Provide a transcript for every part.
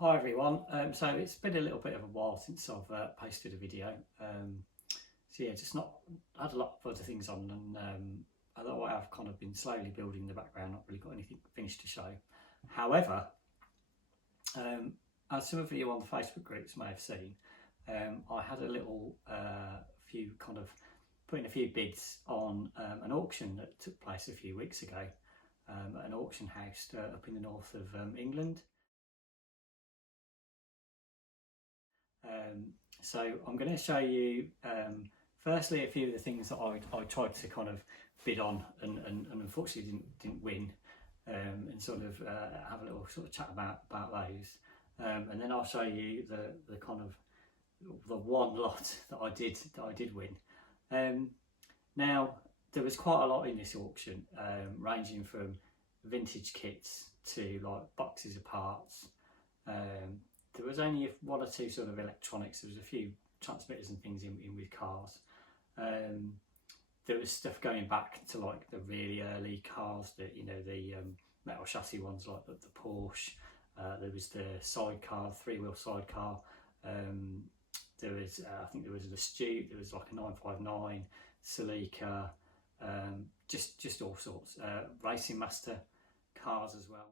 Hi everyone, so it's been a little bit of a while since I've posted a video. So yeah, just not had a lot of other things on, and although I have kind of been slowly building the background, not really got anything finished to show. However, as some of you on the Facebook groups may have seen, I had a little few kind of putting a few bids on an auction that took place a few weeks ago at an auction house up in the north of England. So I'm going to show you firstly a few of the things that I tried to kind of bid on and unfortunately didn't win, and sort of have a little sort of chat about those, and then I'll show you the kind of the one lot that I did win. Now there was quite a lot in this auction, ranging from vintage kits to like boxes of parts. There was only one or two sort of electronics. There was a few transmitters and things in with cars. There was stuff going back to like the really early cars, that the metal chassis ones like the Porsche. There was the sidecar, three-wheel sidecar. There was I think there was an Astute. There was like a 959, Celica, just all sorts. Racing Master cars as well.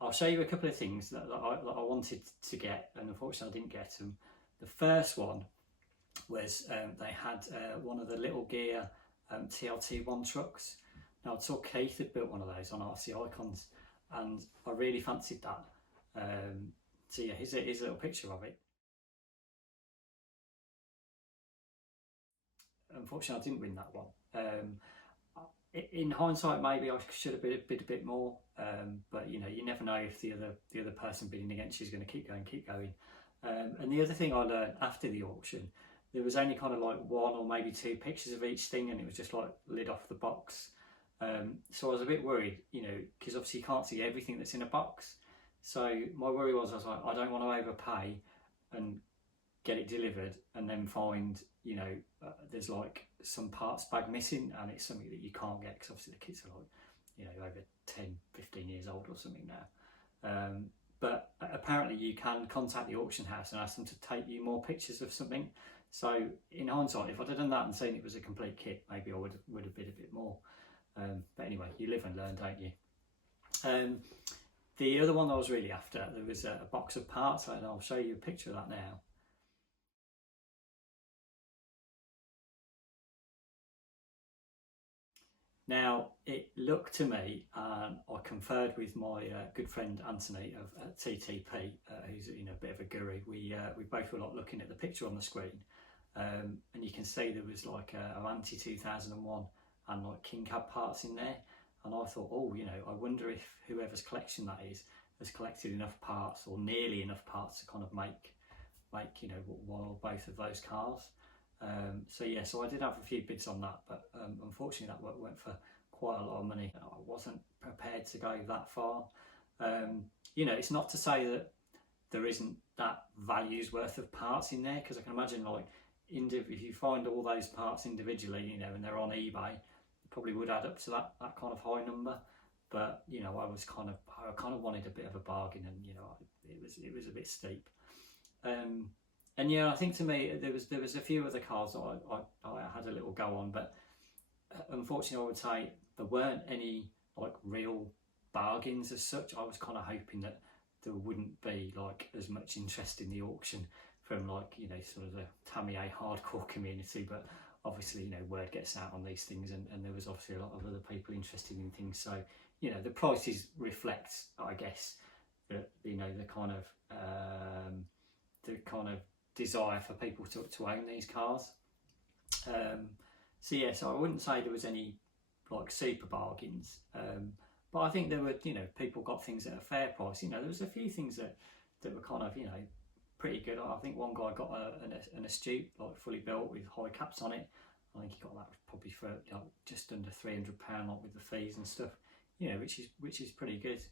I'll show you a couple of things that I wanted to get, and unfortunately I didn't get them. The first one was they had one of the Little Gear TLT1 trucks. Now I saw Keith had built one of those on RC Icons, and I really fancied that. So yeah, here's a little picture of it. Unfortunately I didn't win that one. In hindsight, maybe I should have bid a bit more, but you never know if the other person bidding against you is going to keep going. And the other thing I learned after the auction, there was only kind of like one or maybe two pictures of each thing, and it was just like lid off the box. So I was a bit worried, because obviously you can't see everything that's in a box. So my worry was, I was like, I don't want to overpay and get it delivered and then find there's like some parts bag missing, and it's something that you can't get because obviously the kits are like over 10-15 years old or something now. But apparently you can contact the auction house and ask them to take you more pictures of something. So in hindsight, if I'd have done that and seen it was a complete kit, maybe I would have bid a bit more. But anyway, you live and learn, don't you? The other one I was really after, there was a box of parts, and I'll show you a picture of that now. Now, it looked to me, and I conferred with my good friend Anthony of TTP, who's a bit of a guru. We both were like looking at the picture on the screen, and you can see there was like a Anti 2001 and like King Cab parts in there. And I thought, I wonder if whoever's collection that is has collected enough parts, or nearly enough parts, to kind of make one or both of those cars. So I did have a few bids on that, but unfortunately that went for quite a lot of money. I wasn't prepared to go that far. It's not to say that there isn't that value's worth of parts in there, because I can imagine like if you find all those parts individually, and they're on eBay, it probably would add up to that kind of high number. But I kind of wanted a bit of a bargain, and it was a bit steep. And yeah, I think to me there was a few other cars that I had a little go on, but unfortunately I would say there weren't any like real bargains as such. I was kind of hoping that there wouldn't be like as much interest in the auction from like sort of the Tamiya hardcore community, but obviously word gets out on these things, and there was obviously a lot of other people interested in things. So the prices reflect, I guess, that the kind of desire for people to own these cars. So I wouldn't say there was any like super bargains, but I think there were people got things at a fair price. There was a few things that were kind of pretty good. I think one guy got an Astute, like fully built with high caps on it. I think he got that probably for just under £300, like with the fees and stuff, which is pretty good.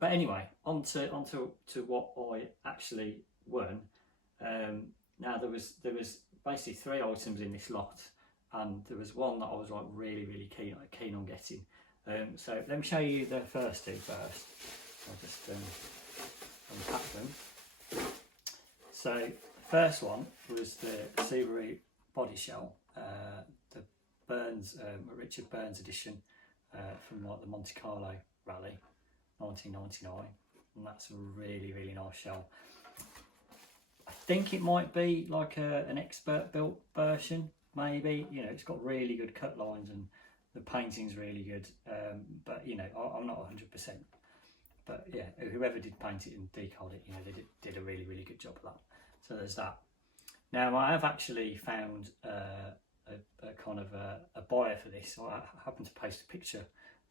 But anyway, on to what I actually won. Now there was basically three items in this lot, and there was one that I was like really keen on getting, So let me show you the first two first. I'll just unpack them. So the first one was the Subaru body shell, the Burns, Richard Burns edition from like the Monte Carlo Rally, 1999, and that's a really nice shell. I think it might be like an expert built version, maybe. You know, it's got really good cut lines and the painting's really good, but you know, I'm not 100%. But yeah, whoever did paint it and decal it, you know, they did a really good job of that. So there's that. Now I have actually found a kind of a buyer for this. So I happened to post a picture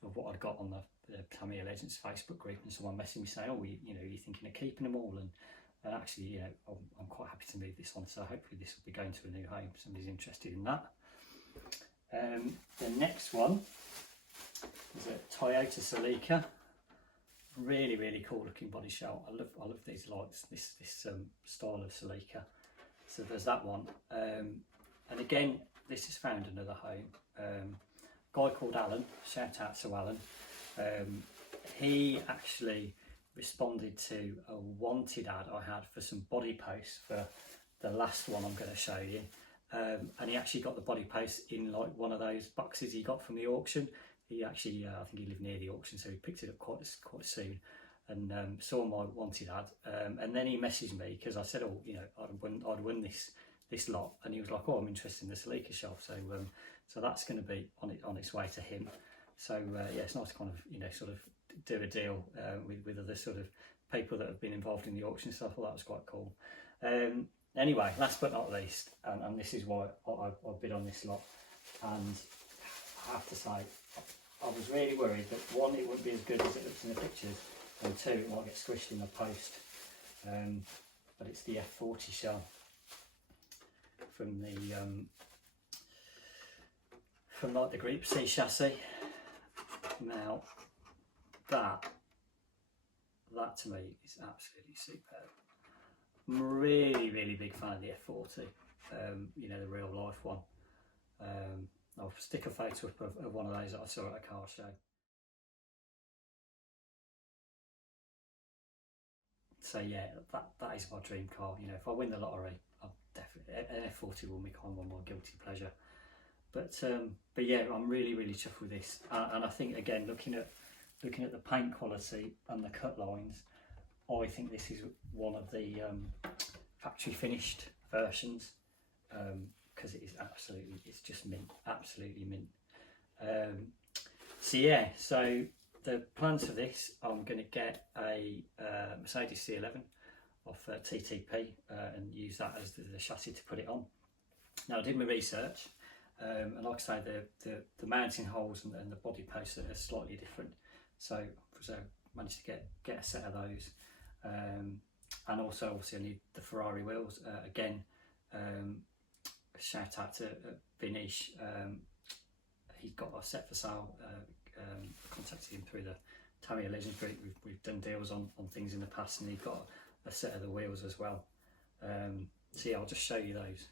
of what I'd got on the Tamiya Legends Facebook group, and someone messaged me saying, "Oh, you know, you're thinking of keeping them all?" And actually, you know, I'm quite happy to move this on. So hopefully this will be going to a new home. Somebody's interested in that. The next one is a Toyota Celica. Really cool looking body shell. I love these lights. This style of Celica. So there's that one. And again, this has found another home. Guy called Alan. Shout out to Alan. He actually responded to a wanted ad I had for some body posts for the last one I'm going to show you. And he actually got the body post in like one of those boxes he got from the auction. He actually, I think he lived near the auction, so he picked it up quite soon, and saw my wanted ad. And then he messaged me because I said, "Oh, you know, I'd won this lot," and he was like, "Oh, I'm interested in the Celica shelf." So so that's going to be on its way to him. So yeah, it's nice to kind of, you know, sort of do a deal with other sort of people that have been involved in the auction stuff. I thought that was quite cool. Anyway, last but not least, and this is why I bid on this lot, and I have to say, I was really worried that one, it wouldn't be as good as it looks in the pictures, and two, it might get squished in the post. But it's the F40 shell from like the Group C chassis. Now that to me is absolutely superb. I'm really big fan of the F40, you know, the real life one. I'll stick a photo up of one of those that I saw at a car show. So yeah, that is my dream car. You know, if I win the lottery, I'll definitely, an F40 will become one of my guilty pleasure. But yeah, I'm really chuffed with this, and I think again, looking at the paint quality and the cut lines, I think this is one of the factory finished versions, because it is absolutely, it's just mint, absolutely mint. So yeah, so the plans for this, I'm going to get a Mercedes C11 off TTP and use that as the chassis to put it on. Now I did my research, and like I say, the mounting holes and the body posts are slightly different, so I managed to get a set of those. And also obviously I need the Ferrari wheels. Again, shout out to Vinish. He's got a set for sale. Contacted him through the Tamiya Legends group. We've done deals on things in the past, and he's got a set of the wheels as well. So yeah, I'll just show you those.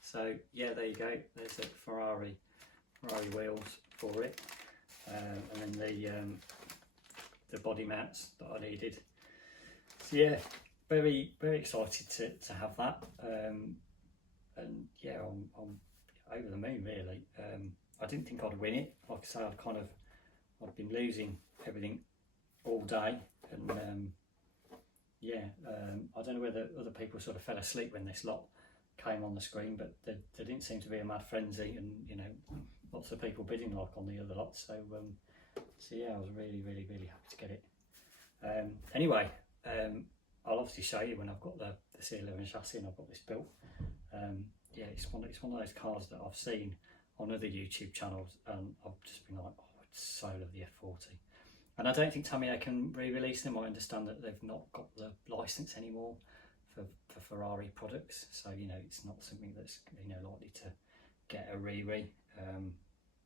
So yeah, there you go. There's the Ferrari wheels for it, and then the body mounts that I needed. So yeah, very excited to have that, and yeah, I'm over the moon really. I didn't think I'd win it. Like I say, I've been losing everything all day, and yeah, I don't know whether other people sort of fell asleep when this lot came on the screen, but there didn't seem to be a mad frenzy, and you know, lots of people bidding like on the other lots. So yeah, I was really happy to get it. Anyway, I'll obviously show you when I've got the C11 chassis and I've got this built. Yeah, it's one of those cars that I've seen on other YouTube channels, and I've just been like, oh, I'd so love the F40. And I don't think Tamiya can re-release them. I understand that they've not got the license anymore for Ferrari products, so you know, it's not something that's, you know, likely to get a re.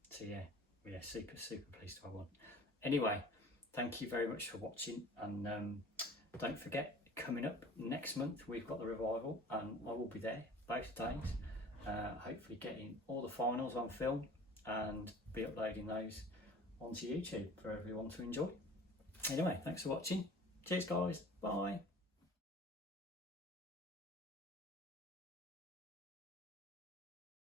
So yeah, super pleased to have one. Anyway, thank you very much for watching, and don't forget, coming up next month we've got the revival, and I will be there both days, hopefully getting all the finals on film and be uploading those onto YouTube for everyone to enjoy. Anyway, thanks for watching. Cheers guys, bye.